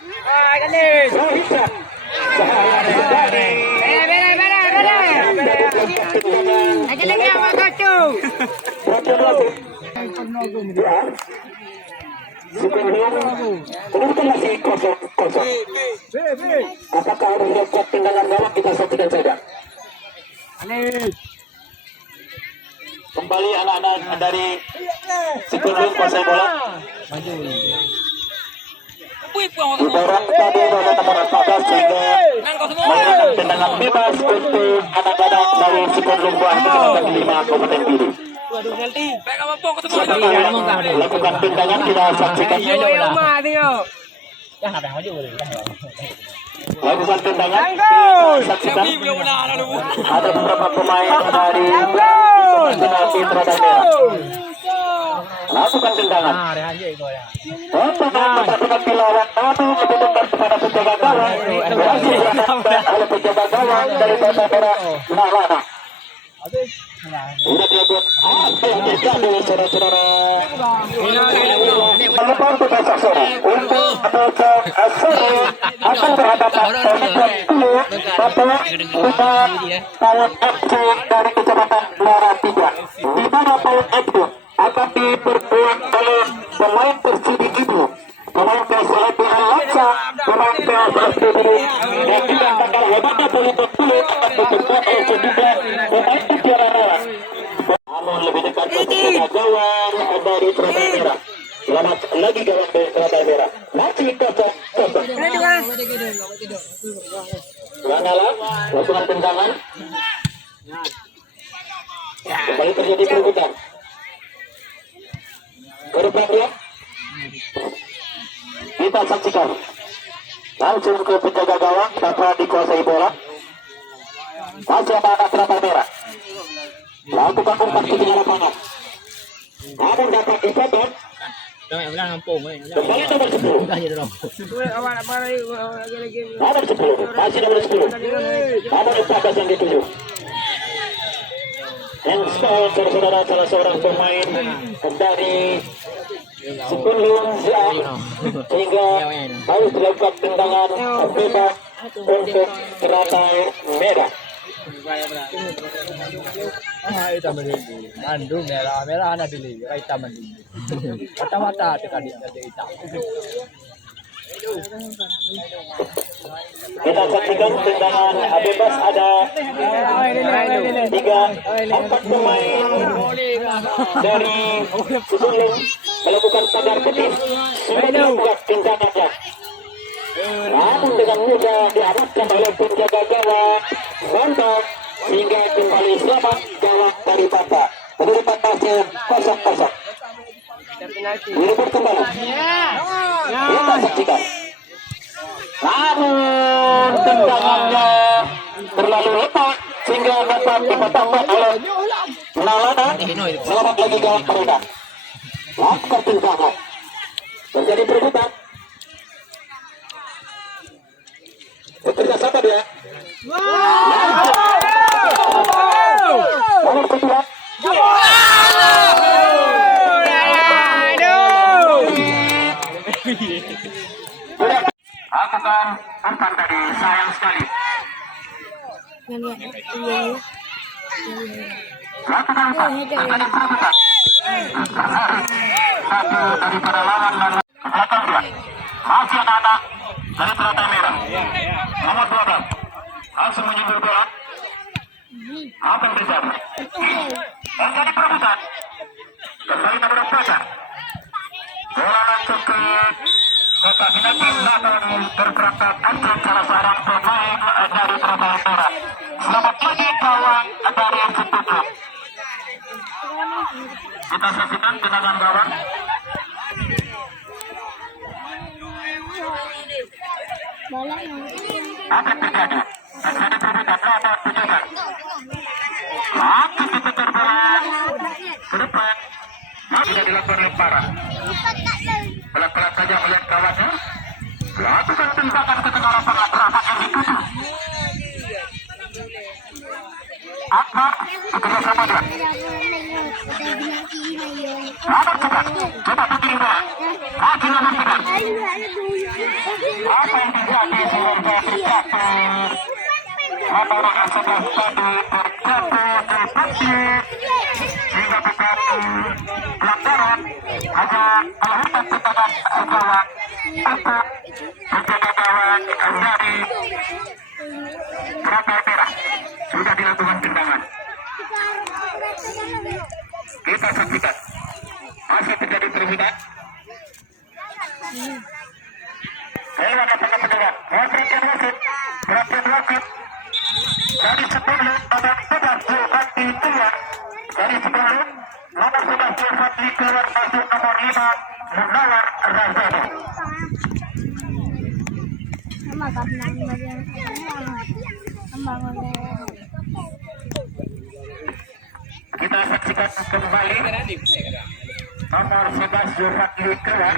Rohitan. Kemudian masih kosong. Apakah harus dilakukan tendangan gawang? Kita saksikan saja. Kembali anak-anak dari Sikulung kuasai bola. Ibarat tadi pada nomor 14 sehingga memberikan tendangan bebas untuk anak-anak dari Sikulung Kecamatan 5 Kabupaten Pidi. Lakukan tendangan kita saksikan. Lakukan tendangan saksikan. Ada beberapa pemain dari Citra dan Merah. Lakukan tendangan. Memperhatikan lawan Abu menunjukkan kepada penjaga gawang. Berhasil diamankan oleh penjaga gawang dari Citra Merah Maulana. Sudah dibuat apa yang terjadi saudara-saudara. Lupa untuk sasaran untuk Bocor Asri akan berhadapan dengan 10 Bapak Bukan Paut FC dari Kecamatan Muara 3, di mana Paut FC akan diperkuat oleh pemain Persidi Ibu, pemain PSIP Al-Laksa, pemain PSIP Biru, dan juga tanggal hebatnya Politik Pulut akan diperkuat oleh sejumlah pemain Mutiara Merah. Namun lebih dekat ke gawang dari Surabaya Merah. Selamat lagi gawang dari Surabaya Merah. Masih kosong. Lanyala, lakukan tendangan. Kembali terjadi perebutan. Kedepan dia. Kita saksikan. Langsung ke penjaga gawang tanpa dikuasai bola. Masih ada anak Surabaya Merah. Lakukan umpan ke tengah lapangan. Namun dapat dipotong. Kembali nomor 10. Nomor 10. Masih nomor 10. Nomor 14 yang dituju. Handball saudara salah seorang pemain dari Sikulung sehingga harus dilakukan tendangan bebas untuk Teratai Merah. Kita mending Bandung merah ada dili kita mending mata-mata tadi hitam. Kita saksikan tendangan bebas ada 3-4 pemain dari Sikulung melakukan pagar putih sudah dilakukan tendangannya. Namun dengan mudah diarahkan oleh penjaga gawang Bambang sehingga kembali selamat gawang dari Bambang. Menurut pasnya 0-0. Diribut kembali. Kita saksikan. Namun tendangannya terlalu lepas sehingga dapat dipotong oleh Maulana. Selamat lagi gawang mereka. Lakukan tendangan. Terjadi perebutan. Bekerja sama dia. Nomor 2. Lakukan umpan tadi sayang sekali. Lakukan umpan terjadi perebutan. Satu daripada lawan dan belakang dia. Masih anak dari Teratai Merah. Nomor 12 langsung menyebur bola. Apa yang terjadi? Terjadi perebutan. Kembali nomor 4. Bola langsung ke kotak binatang namun terperangkap untuk salah seorang pemain dari Teratai Merah. Selamat lagi gawang dari Sikulung. Kita saksikan tendangan gawang. Apa terjadi? Terjadi perebutan nomor 17. Langsung diputar bola ke depan. Sudah dilakukan lemparan. Pelan-pelan saja melihat kawannya. Lakukan tembakan ke tengah lapangan. Berapa yang dituju? Akbar bekerja sama dia. Nomor 3. Coba berdiri bola. Lagi nomor 3. Nomor 11 tadi terjatuh di sehingga bukan pelanggaran. Hanya melakukan tindakan gawang untuk menjaga gawang dari kartu merah. Sudah dilakukan tendangan. Kita saksikan masih terjadi perbedaan. Lewat lapangan pendengar, memberikan wasit, perhatian wasit dari 10 nomor 11 Zulfadli keluar, dari 10 nomor 11 Zulfadli keluar masuk nomor 5 Munawar Razali. Kita saksikan kembali nomor 11 Zulfadli keluar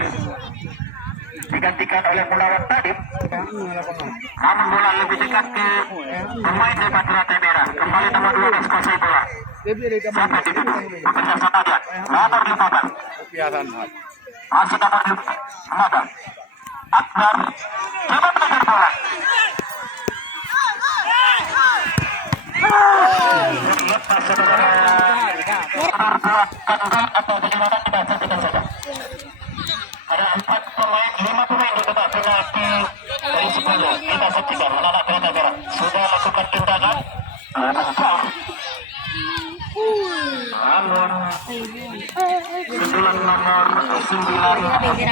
digantikan oleh Mulawat Tadib. Namun bola lebih dekat ke pemain dari Patriot Merah. Kembali nomor 12 kuasai bola. Siapa di bekerja sama dia. Nomor 15. Masih nomor 15. Akbar. Coba mengejar bola. Lepas saudara. Kandidat atau bagaimana kita saksikan saja. Ada 4 pemain, 5 pemain ditetap penalti dari 10. Kita saksikan anak-anak Kereta Merah sudah lakukan tendangan. Namun 9 nomor 9 tadi